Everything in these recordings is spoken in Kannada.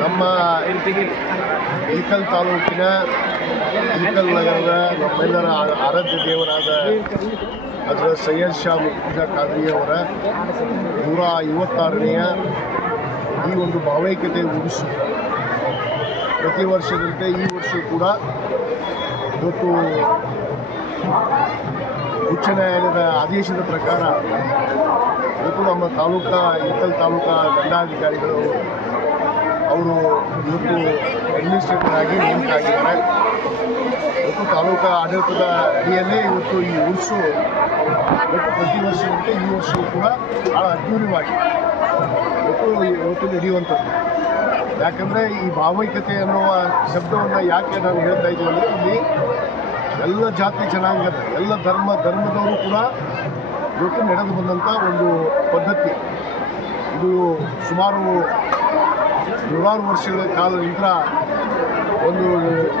ನಮ್ಮ ಇಳಕಲ್ ತಾಲೂಕಿನ ಇಳಕಲ್ ನಗರದ ನಮ್ಮೆಲ್ಲರ ಆರಾಧ್ಯ ದೇವರಾದ ಅದರ ಸೈಯದ್ ಶಾ ಮುಖ್ಯ ಖಾದ್ರಿಯವರ ನೂರ ಐವತ್ತಾರನೆಯ ಈ ಒಂದು ಭಾವೈಕ್ಯತೆ ಉಡಿಸು ಪ್ರತಿ ವರ್ಷದಂತೆ ಈ ವರ್ಷ ಕೂಡ ಇವತ್ತು ಉಚ್ಚ ನ್ಯಾಯಾಲಯದ ಆದೇಶದ ಪ್ರಕಾರ ಇವತ್ತು ನಮ್ಮ ತಾಲೂಕಾ ಇತ್ತಲ್ ತಾಲೂಕಾ ದಂಡಾಧಿಕಾರಿಗಳು ಅವರು ಇವತ್ತು ಅಡ್ಮಿನಿಸ್ಟ್ರೇಟರ್ ಆಗಿ ನೇಮಕ ಆಗಿದ್ದಾರೆ ಇವತ್ತು ತಾಲೂಕಾ ಆಡಳಿತದ ಅಡಿಯಲ್ಲೇ ಇವತ್ತು ಈ ಉರ್ಸು ಇವತ್ತು ಪ್ರತಿ ವರ್ಷದಂತೆ ಈ ವರ್ಷವೂ ಕೂಡ ಭಾಳ ಅದ್ಧೂರಿಯಾಗಿ ಇವತ್ತು ಇವತ್ತು ನಡೆಯುವಂಥದ್ದು. ಯಾಕಂದರೆ ಈ ಭಾವೈಕ್ಯತೆ ಅನ್ನುವ ಶಬ್ದವನ್ನು ಯಾಕೆ ನಾನು ಹೇಳ್ತಾ ಇದ್ದೀವಿ ಅಂದರೆ ಇಲ್ಲಿ ಎಲ್ಲ ಜಾತಿ ಜನಾಂಗದ, ಎಲ್ಲ ಧರ್ಮ, ಧರ್ಮದವರು ಕೂಡ ಜೊತೆ ನಡೆದು ಬಂದಂಥ ಒಂದು ಪದ್ಧತಿ. ಇದು ಸುಮಾರು ನೂರಾರು ವರ್ಷಗಳ ಕಾಲ ನಂತರ ಒಂದು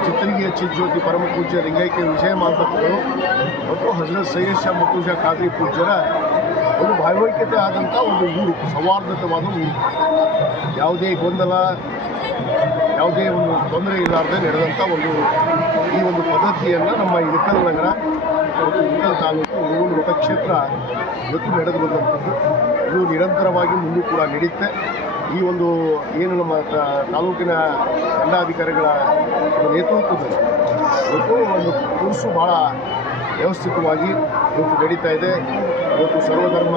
ಚಿತ್ತರಿಗೆ ಚಿಜ್ಯೋತಿ ಪರಮ ಪೂಜ್ಯ ಲಿಂಗೈಕ್ಯ ವಿಜಯ ಮಾತೃಗಳು ಮತ್ತು ಹಜರತ್ ಸೈಯದ್ ಶಾ ಮುತ್ತುಜಾ ಖಾದ್ರಿ ಪೂಜ್ಯರ ಒಂದು ಭಾವೈಕ್ಯತೆ ಆದಂಥ ಒಂದು ಊರು, ಸೌಹಾರ್ದತವಾದ ಊರು. ಯಾವುದೇ ಗೊಂದಲ ಯಾವುದೇ ಒಂದು ತೊಂದರೆ ಇರಲಾರ್ದೆ ನಡೆದಂಥ ಒಂದು ಈ ಒಂದು ಪದ್ಧತಿಯನ್ನು ನಮ್ಮ ಇಳಕಲ್ ನಗರ ಮತ್ತು ಇಳಕಲ್ ತಾಲೂಕು ಹೂವಿನ ಮತಕ್ಷೇತ್ರ ಇವತ್ತು ನಡೆದು ಬಂದಂಥದ್ದು. ಇದು ನಿರಂತರವಾಗಿ ಮುಂದೂ ಕೂಡ ನಡೆಯುತ್ತೆ. ಈ ಒಂದು ಏನು ನಮ್ಮ ತಾಲೂಕಿನ ದಂಡಾಧಿಕಾರಿಗಳ ನೇತೃತ್ವದಲ್ಲಿ ಇವತ್ತು ಒಂದು ಕೂಸು ಭಾಳ ವ್ಯವಸ್ಥಿತವಾಗಿ ಇವತ್ತು ನಡೀತಾ ಇದೆ. ಇವತ್ತು ಸರ್ವಧರ್ಮ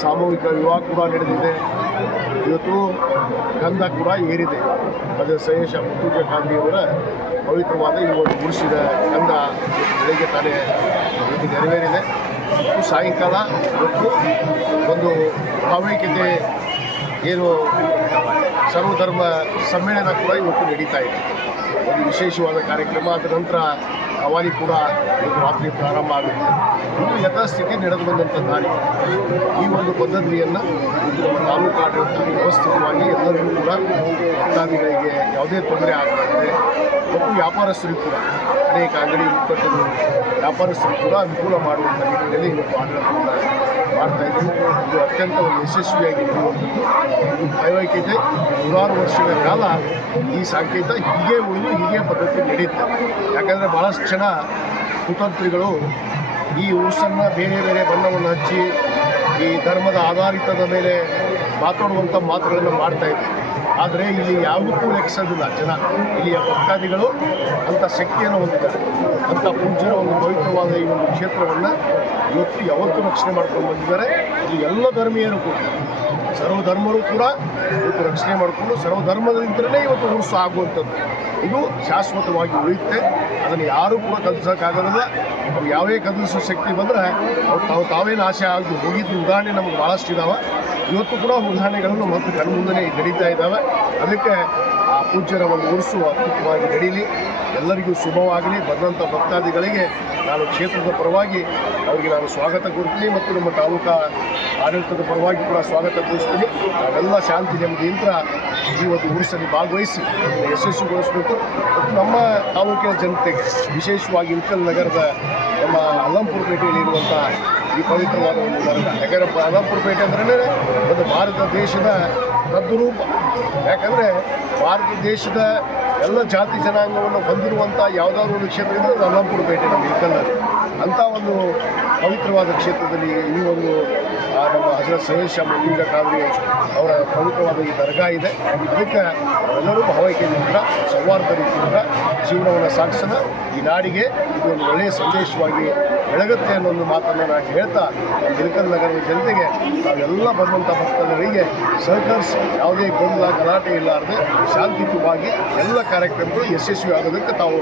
ಸಾಮೂಹಿಕ ವಿವಾಹ ಕೂಡ ನಡೆದಿದೆ. ಇವತ್ತು ಗಂಧ ಕೂಡ ಏರಿದೆ. ಅದು ಸಯೇಶ ಮುತ್ತುಜ ಗಾಂಧಿಯವರ ಪವಿತ್ರವಾದ ಈ ಒಂದು ಗುಡಿಸಿದ ಗಂಧ ಬೆಳಗ್ಗೆ ತಾನೇ ಇವತ್ತು ನೆರವೇರಿದೆ. ಮತ್ತು ಸಾಯಂಕಾಲ ಇವತ್ತು ಒಂದು ಭಾವೈಕ್ಯತೆ ಏನು ಸರ್ವಧರ್ಮ ಸಮ್ಮೇಳನ ಕೂಡ ಇವತ್ತು ನಡೀತಾ ಇದೆ. ಒಂದು ವಿಶೇಷವಾದ ಕಾರ್ಯಕ್ರಮ. ಅದರ ನಂತರ ಕವಾಲಿ ಕೂಡ ರಾತ್ರಿ ಪ್ರಾರಂಭ ಆಗುತ್ತೆ. ಇದು ಯಥಾಸ್ಥಿತಿ ನಡೆದು ಬಂದಂಥ ದಾರಿ. ಈ ಒಂದು ಪದ್ಧತಿಯನ್ನು ನಮ್ಮ ತಾಲೂಕು ಆಡಳಿತ ವ್ಯವಸ್ಥಿತವಾಗಿ ಎಲ್ಲರಿಗೂ ಕೂಡ ಭಕ್ತಾದಿಗಳಿಗೆ ಯಾವುದೇ ತೊಂದರೆ ಆಗದಂತೆ ಮತ್ತು ವ್ಯಾಪಾರಸ್ಥರಿಗೂ ಕೂಡ, ಅನೇಕ ಅಂಗಡಿ ಮುಕ್ಕಟ್ಟರು ವ್ಯಾಪಾರಸ್ಥರು ಕೂಡ ಅನುಕೂಲ ಮಾಡುವಂಥ ನಿಟ್ಟಿನಲ್ಲಿ ಇವತ್ತು ಆಡಳಿತವನ್ನು ಮಾಡ್ತಾ ಇದ್ದೀವಿ. ಇದು ಅತ್ಯಂತ ಒಂದು ಯಶಸ್ವಿಯಾಗಿ ನಡೆಯುವಂಥದ್ದು ಇದು ನೂರಾರು ವರ್ಷಗಳ ಕಾಲ ಈ ಸಾಂಕೇತ ಹೀಗೆ ಉಳಿದು ಹೀಗೆ ಪದ್ಧತಿ ನಡೆಯುತ್ತೆ. ಯಾಕಂದರೆ ಭಾಳಷ್ಟು ಜನ ಕುತಂತ್ರಿಗಳು ಈ ಉರುಸನ್ನು ಬೇರೆ ಬೇರೆ ಬಣ್ಣವನ್ನು ಹಚ್ಚಿ ಈ ಧರ್ಮದ ಆಧಾರಿತದ ಮೇಲೆ ಮಾತಾಡುವಂಥ ಮಾತುಗಳನ್ನು ಮಾಡ್ತಾ ಇದ್ದಾರೆ. ಆದರೆ ಇಲ್ಲಿ ಯಾವುದಕ್ಕೂ ಲೆಕ್ಕಿಸೋದಿಲ್ಲ. ಜನ ಇಲ್ಲಿಯ ಭಕ್ತಾದಿಗಳು ಅಂಥ ಶಕ್ತಿಯನ್ನು ಹೊಂದಿದ್ದಾರೆ. ಅಂಥ ಪೂಜ್ಯರ, ಒಂದು ಪವಿತ್ರವಾದ ಈ ಒಂದು ಕ್ಷೇತ್ರವನ್ನು ಇವತ್ತು ಯಾವತ್ತೂ ರಕ್ಷಣೆ ಮಾಡ್ಕೊಂಡು ಬಂದಿದ್ದಾರೆ. ಇದು ಎಲ್ಲ ಧರ್ಮೀಯರು ಕೂಡ, ಸರ್ವಧರ್ಮರು ಕೂಡ ಇವತ್ತು ರಕ್ಷಣೆ ಮಾಡಿಕೊಂಡು, ಸರ್ವಧರ್ಮದಿಂದಲೇ ಇವತ್ತು ಉರುಸು ಆಗುವಂಥದ್ದು. ಇದು ಶಾಶ್ವತವಾಗಿ ಉಳಿಯುತ್ತೆ. ಅದನ್ನು ಯಾರೂ ಕೂಡ ಕದಲಿಸೋಕ್ಕಾಗೋದಿಲ್ಲ ಅವ್ರು ಯಾವೇ ಕದಲಿಸೋ ಶಕ್ತಿ ಬಂದರೆ ಅವ್ರು ತಾವು ತಾವೇನು ನಾಶ ಆಗಿ ಹೋಗಿದ್ದು ಉದಾಹರಣೆ ನಮಗೆ ಭಾಳಷ್ಟು ಇದ್ದಾವೆ ಇವತ್ತು ಕೂಡ ಉದಾಹರಣೆಗಳನ್ನು ಮತ್ತು ಕಣ್ಮುಂದನೇ ನಡೀತಾ ಇದ್ದಾವೆ. ಅದಕ್ಕೆ ಆ ಪೂಜ್ಯರ ಒಂದು ಉರುಸು ಅತ್ಯುತ್ತಮವಾಗಿ ನಡೀಲಿ. ಎಲ್ಲರಿಗೂ ಶುಭವಾಗಲಿ. ಬಂದಂಥ ಭಕ್ತಾದಿಗಳಿಗೆ ನಾನು ಕ್ಷೇತ್ರದ ಪರವಾಗಿ ಅವರಿಗೆ ನಾನು ಸ್ವಾಗತ ಕೋರ್ತೀನಿ ಮತ್ತು ನಮ್ಮ ತಾಲೂಕಾ ಆಡಳಿತದ ಪರವಾಗಿ ಕೂಡ ಸ್ವಾಗತ ಕೋರಿಸ್ತೀನಿ. ನಾವೆಲ್ಲ ಶಾಂತಿ ನೆಮ್ಮದಿಯಿಂದ ಈ ಒಂದು ಉರುಸಲ್ಲಿ ಭಾಗವಹಿಸಿ ಯಶಸ್ವಿಗೊಳಿಸಬೇಕು. ಮತ್ತು ನಮ್ಮ ತಾಲೂಕಿನ ಜನತೆಗೆ ವಿಶೇಷವಾಗಿ ಇಳಕಲ್ ನಗರದ ನಮ್ಮ ಅಲ್ಲಂಪುರ ಪೇಟೆಯಲ್ಲಿ ಇರುವಂಥ ಈ ಪವಿತ್ರವಾದ ಒಂದು ದರ್ಗ ಯಾಕಂದರೆ ಅಲ್ಲಂಪುರ ಪೇಟೆ ಅಂದ್ರೆ ಒಂದು ಭಾರತ ದೇಶದ ತದ್ರೂಪ ಯಾಕಂದರೆ ಭಾರತ ದೇಶದ ಎಲ್ಲ ಜಾತಿ ಜನಾಂಗವನ್ನು ಹೊಂದಿರುವಂಥ ಯಾವುದಾದ್ರು ಒಂದು ಕ್ಷೇತ್ರ ಇದ್ದರೆ ಅದು ಅಲ್ಲಂಪುರ ಪೇಟೆ ಇಕ್ಕಲ್ಲ. ಅಂಥ ಒಂದು ಪವಿತ್ರವಾದ ಕ್ಷೇತ್ರದಲ್ಲಿ ಈ ಒಂದು ಆ ನಮ್ಮ ಹಜರತ್ ಸೈಯದ್ ಶಾ ಕಾದ್ರಿ ಅವರ ಪ್ರಮುಖವಾದ ಈ ದರ್ಗಾ ಇದೆ. ಅದಕ್ಕೆ ಎಲ್ಲರೂ ಭಾವೈಕ್ಯದಿಂದ ಸೌಹಾರ್ದ ರೀತಿಯಿಂದ ಜೀವನವನ್ನು ಸಾಗಿಸೋಣ. ಈ ನಾಡಿಗೆ ಇದು ಒಂದು ಒಳ್ಳೆಯ ಸಂದೇಶವಾಗಿ ಬೆಳಗುತ್ತೆ ಅನ್ನೋ ಒಂದು ಮಾತನ್ನು ನಾನು ಹೇಳ್ತಾ ನಮ್ಮ ಇಳಕಲ್ ನಗರದ ಜನತೆಗೆ ನಾವೆಲ್ಲ ಬಂದಂಥ ಭಕ್ತರಿಗೆ ಸರ್ಕಲ್ಸ್ ಯಾವುದೇ ಗೊಂದಲ ಗಲಾಟೆ ಇಲ್ಲಾರದೆ ಶಾಂತಿಯುತವಾಗಿ ಎಲ್ಲ ಕಾರ್ಯಕ್ರಮಗಳು ಯಶಸ್ವಿ ಆಗೋದಕ್ಕೆ ತಾವು